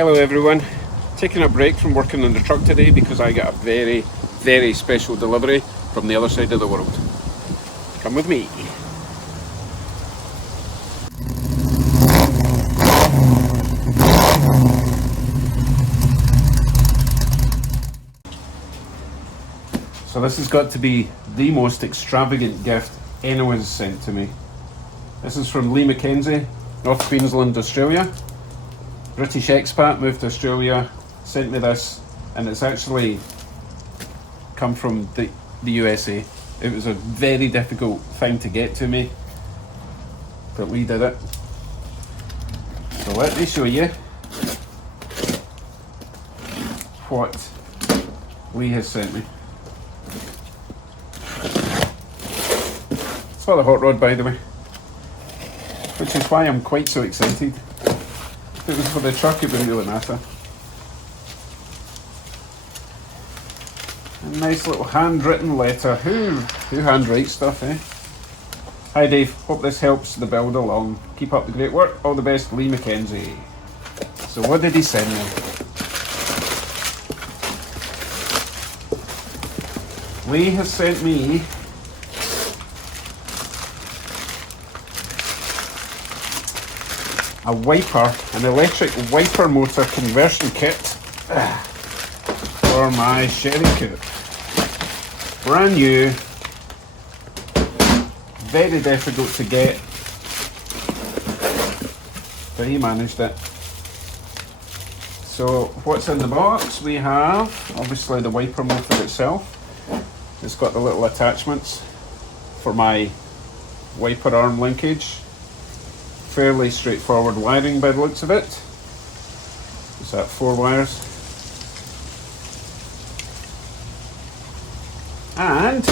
Hello everyone, taking a break from working on the truck today because I got a very special delivery from the other side of the world. Come with me. So this has got to be the most extravagant gift anyone's sent to me. This is from Lee Mackenzie, North Queensland, Australia. British expat, moved to Australia, sent me this, and it's actually come from the USA. It was a very difficult thing to get to me, but Lee did it. So let me show you what Lee has sent me. It's for the hot rod, by the way, which is why I'm quite so excited. If it was for the truck, it wouldn't really matter. A nice little handwritten letter. Who handwrites stuff, eh? Hi Dave, hope this helps the build along. Keep up the great work. All the best, Lee Mackenzie. So what did he send me? Lee has sent me a wiper, an electric wiper motor conversion kit for my Chevy Coupe. Brand new, very difficult to get, but he managed it. So what's in the box? We have obviously the wiper motor itself. It's got the little attachments for my wiper arm linkage. Fairly straightforward wiring by the looks of it. Is that 4 wires? And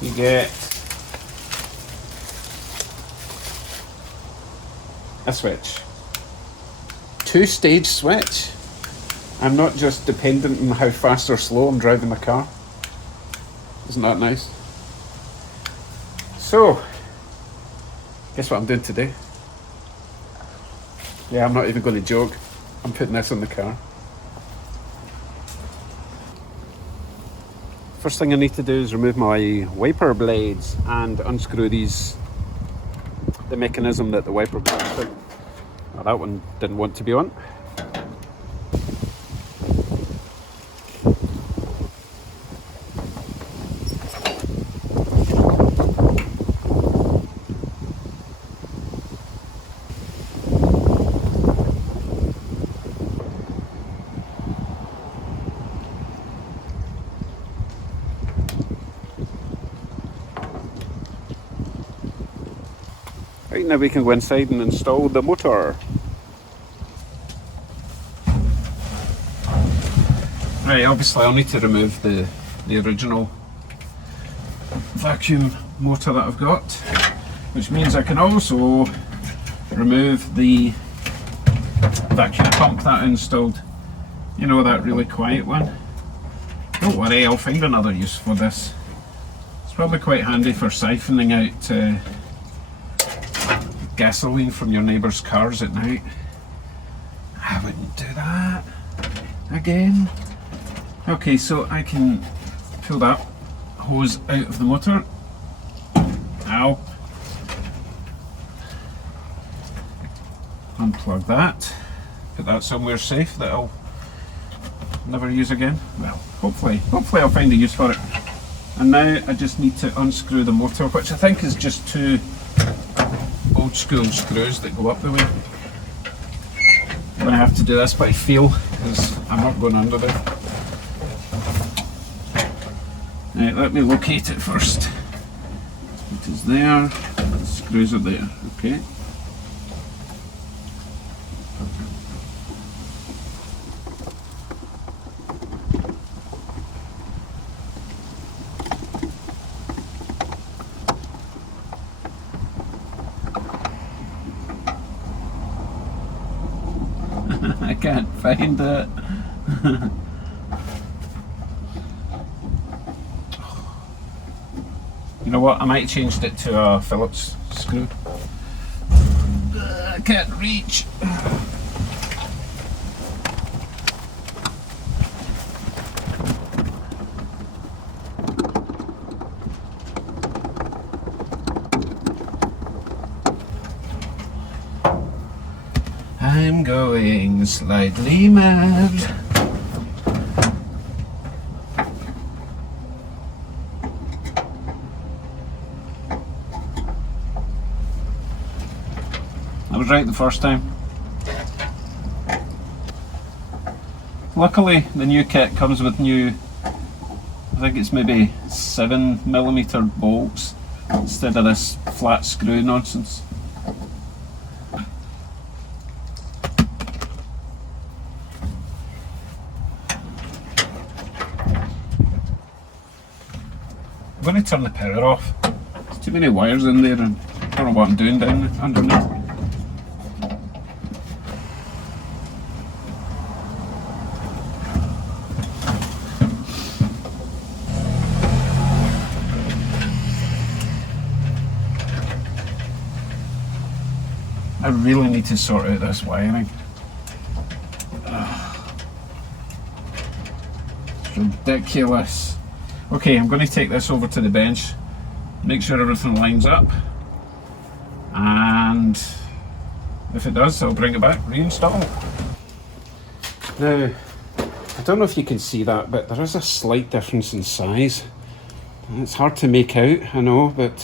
you get a switch. 2-stage switch. I'm not just dependent on how fast or slow I'm driving the car. Isn't that nice? So, guess what I'm doing today? Yeah, I'm not even going to joke. I'm putting this in the car. First thing I need to do is remove my wiper blades and unscrew the mechanism that the wiper blades put. Well, that one didn't want to be on. Right, now we can go inside and install the motor. Right, obviously I'll need to remove the original vacuum motor that I've got, which means I can also remove the vacuum pump that I installed. You know, that really quiet one. Don't worry, I'll find another use for this. It's probably quite handy for siphoning out gasoline from your neighbours' cars at night. I wouldn't do that again. Okay, so I can pull that hose out of the motor. Ow. Unplug that. Put that somewhere safe that I'll never use again. Well, hopefully I'll find a use for it. And now I just need to unscrew the motor, which I think is just 2 old school screws that go up the way. I'm going to have to do this by feel because I'm not going under there. Right, let me locate it first. It is there, the screws are there, okay. I can't find it. You know what, I might have changed it to a Phillips screw. I can't reach. I'm going slightly mad. I was right the first time. Luckily, the new kit comes with new, I think it's maybe 7mm bolts instead of this flat screw nonsense. I'm going to turn the power off. There's too many wires in there and I don't know what I'm doing down underneath. I really need to sort out this wiring. It's ridiculous. Okay, I'm going to take this over to the bench, make sure everything lines up, and if it does, I'll bring it back, reinstall it. Now, I don't know if you can see that, but there is a slight difference in size. It's hard to make out, I know, but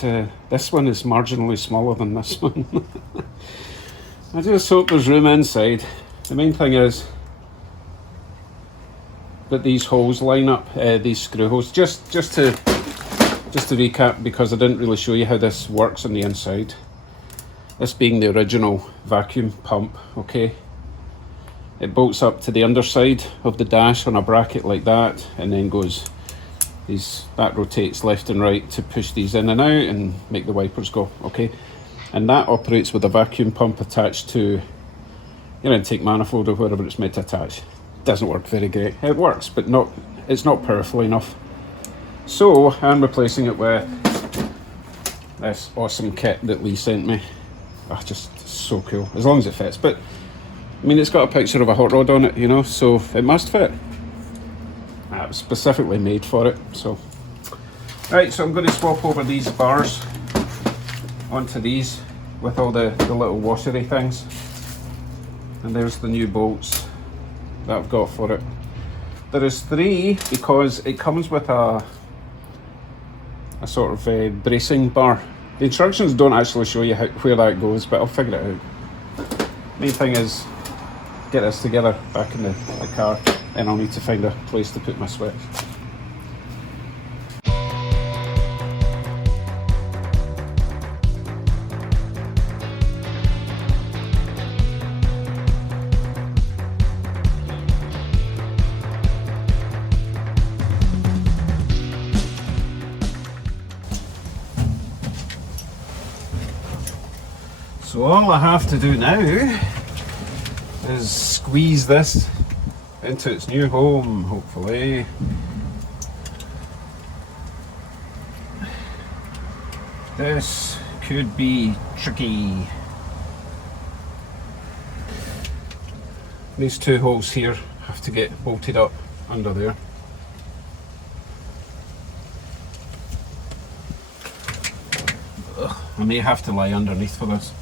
this one is marginally smaller than this one. I just hope there's room inside. The main thing is that these holes line up, these screw holes. Just to recap, because I didn't really show you how this works on the inside. This being the original vacuum pump, okay? It bolts up to the underside of the dash on a bracket like that, and then goes that rotates left and right to push these in and out and make the wipers go, okay? And that operates with a vacuum pump attached to your intake manifold or wherever it's meant to attach. Doesn't work very great. It works, but it's not powerful enough. So I'm replacing it with this awesome kit that Lee sent me. Oh, just so cool, as long as it fits. But I mean, it's got a picture of a hot rod on it, you know, so it must fit. It was specifically made for it. So right, so I'm going to swap over these bars onto these with all the little washery things, and there's the new bolts that I've got for it. There is 3 because it comes with a sort of bracing bar. The instructions don't actually show you where that goes, but I'll figure it out. Main thing is get this together back in the car, and I'll need to find a place to put my switch. So all I have to do now is squeeze this into its new home, hopefully. This could be tricky. These 2 holes here have to get bolted up under there. Ugh, I may have to lie underneath for this.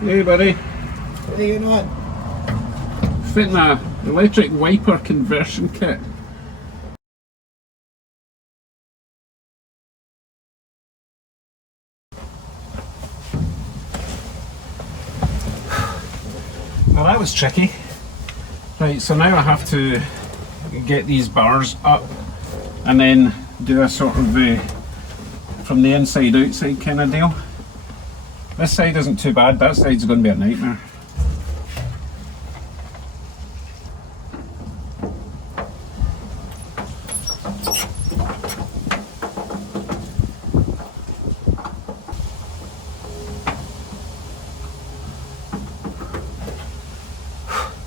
Hey buddy. What are you going on? Fitting an electric wiper conversion kit. Well, that was tricky. Right, so now I have to get these bars up and then do a sort of from the inside outside kind of deal. This side isn't too bad, that side's going to be a nightmare.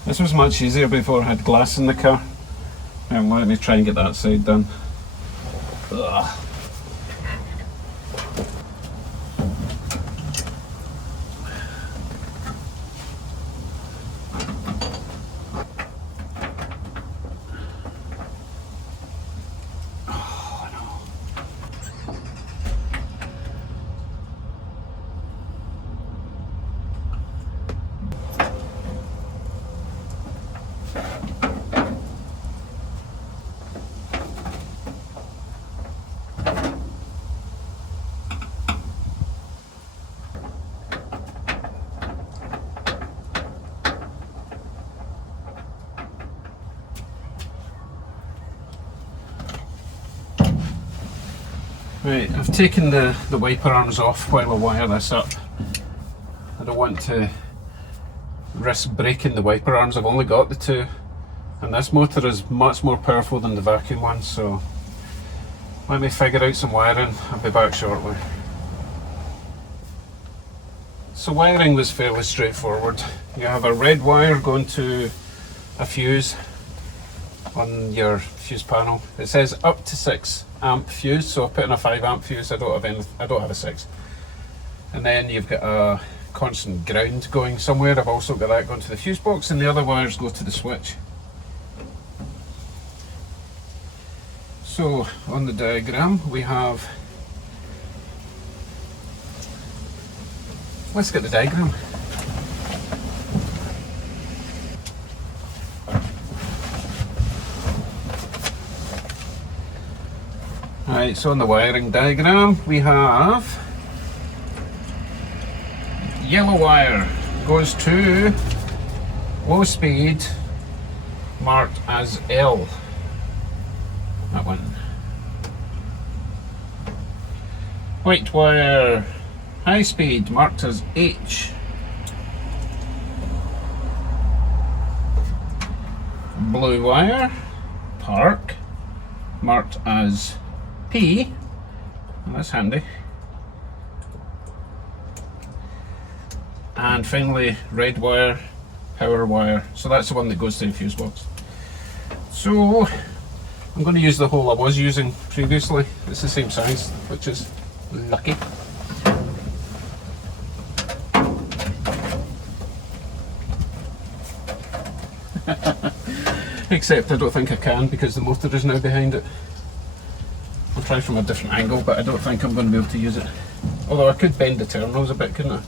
This was much easier before I had glass in the car. Now let me try and get that side done. Ugh. Right, I've taken the wiper arms off while I wire this up. I don't want to risk breaking the wiper arms. I've only got the two, and this motor is much more powerful than the vacuum one, so let me figure out some wiring. I'll be back shortly. So wiring was fairly straightforward. You have a red wire going to a fuse on your fuse panel. It says up to 6 amp fuse, so I put in a 5 amp fuse. I don't have a 6. And then you've got a constant ground going somewhere. I've also got that going to the fuse box, and the other wires go to the switch. So on the diagram we have, let's get the diagram. Right, so on the wiring diagram we have yellow wire goes to low speed marked as L. That one. White wire high speed marked as H. Blue wire park marked as P. Well, that's handy. And finally red wire, power wire. So that's the one that goes to the fuse box. So I'm going to use the hole I was using previously. It's the same size, which is lucky. Except I don't think I can, because the motor is now behind it. I'll try from a different angle, but I don't think I'm going to be able to use it. Although I could bend the terminals a bit, couldn't I?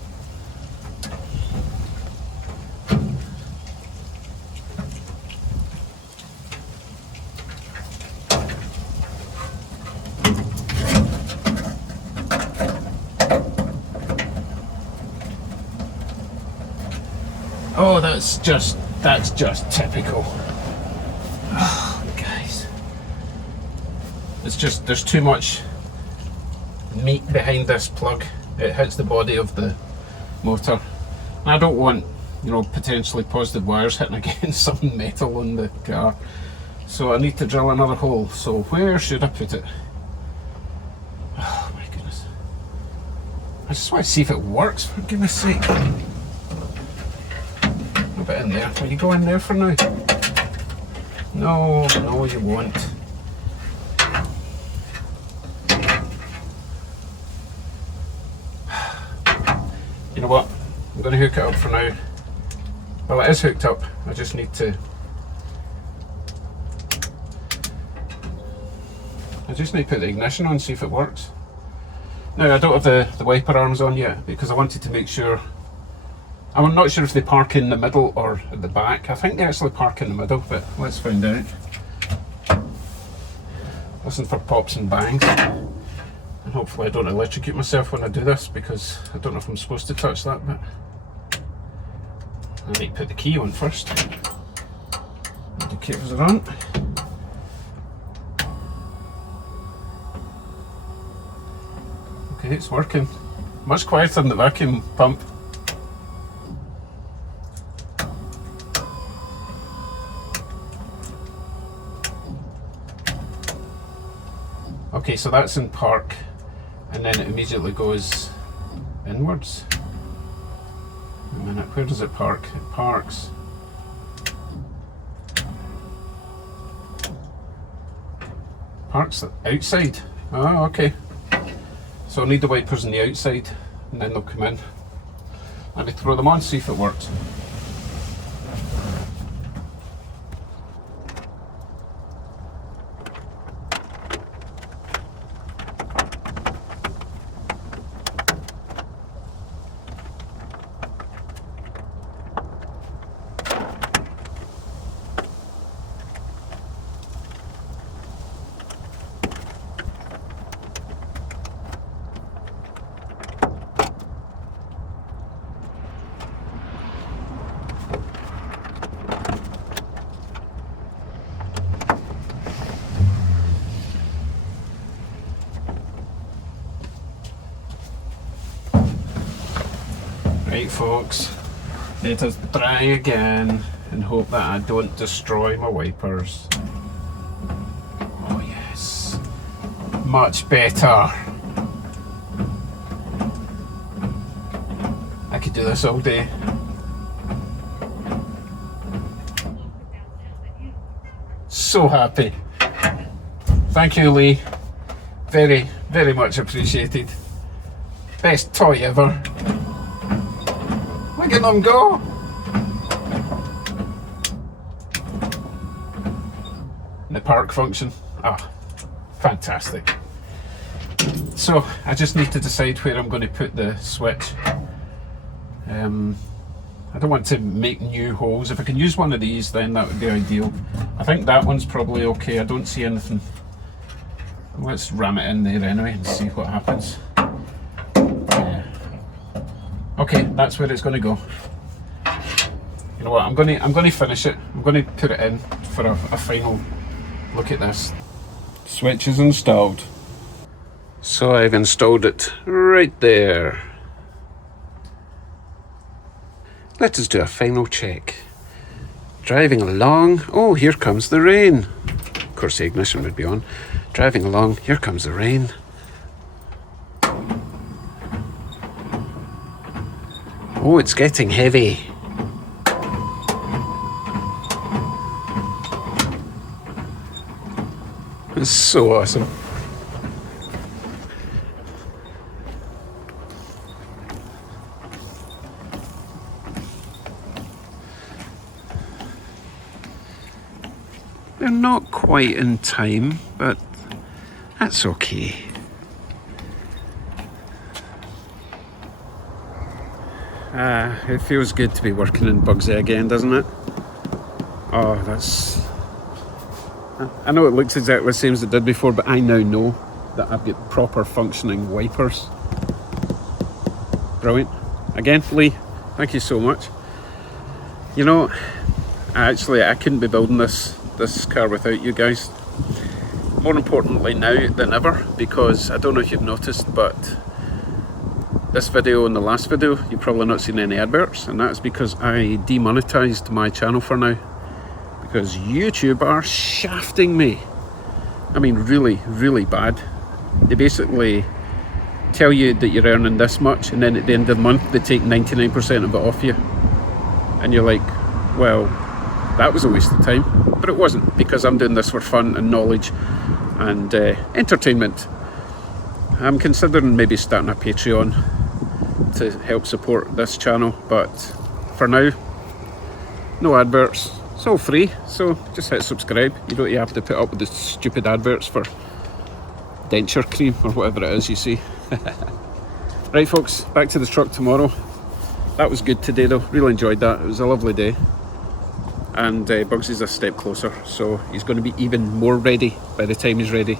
Oh, that's just typical. Oh, guys. It's just, there's too much meat behind this plug. It hits the body of the motor. And I don't want, potentially positive wires hitting against some metal in the car. So I need to drill another hole. So where should I put it? Oh my goodness. I just want to see if it works, for goodness sake. A bit in there. Will you go in there for now? No, you won't. You know what? I'm going to hook it up for now. Well, it is hooked up. I just need to put the ignition on, see if it works. Now, I don't have the wiper arms on yet because I wanted to make sure. I'm not sure if they park in the middle or at the back. I think they actually park in the middle, but let's find out. Listen for pops and bangs. And hopefully I don't electrocute myself when I do this, because I don't know if I'm supposed to touch that bit. I need to put the key on first. Indicators are on. Okay, it's working. Much quieter than the vacuum pump. Okay, so that's in park, and then it immediately goes inwards. A minute, where does it park? It parks. Parks outside. Oh, okay. So I need the wipers on the outside, and then they'll come in. Let me throw them on, see if it works. Right folks, let us dry again and hope that I don't destroy my wipers. Oh yes, much better. I could do this all day. So happy. Thank you, Lee. Very, very much appreciated. Best toy ever. Look at them go. The park function. Ah, fantastic. So I just need to decide where I'm going to put the switch. I don't want to make new holes. If I can use one of these, then that would be ideal. I think that one's probably okay. I don't see anything. Let's ram it in there anyway and see what happens. Yeah. Okay, that's where it's going to go. You know what? I'm going to finish it. I'm going to put it in for a final look at this. Switch is installed. So I've installed it right there. Let us do a final check. Driving along. Oh, here comes the rain. Of course, the ignition would be on. Driving along. Here comes the rain. Oh, it's getting heavy. It's so awesome. They're not quite in time, but that's okay. It feels good to be working in Bugsy again, doesn't it? Oh, that's... I know it looks exactly the same as it did before, but I now know that I've got proper functioning wipers. Brilliant. Again, Lee, thank you so much. You know, I couldn't be building this car without you guys. More importantly now than ever, because I don't know if you've noticed, but this video and the last video, you've probably not seen any adverts, and that's because I demonetized my channel for now, because YouTube are shafting me. I mean, really, really bad. They basically tell you that you're earning this much, and then at the end of the month they take 99% of it off you, and you're like, well, that was a waste of time. But it wasn't, because I'm doing this for fun and knowledge and entertainment. I'm considering maybe starting a Patreon to help support this channel, but for now, no adverts. It's all free, so just hit subscribe. You don't have to put up with the stupid adverts for denture cream or whatever it is you see. Right folks, back to the truck tomorrow. That was good today though, really enjoyed that. It was a lovely day. And Bugsy's a step closer, so he's going to be even more ready by the time he's ready,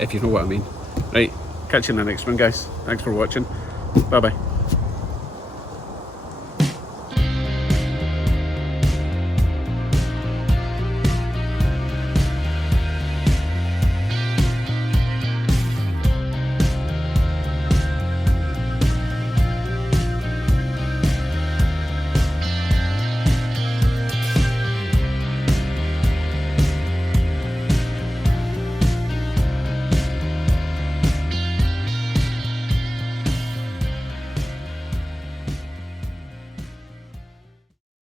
if you know what I mean. Right, catch you in the next one guys. Thanks for watching. Bye bye.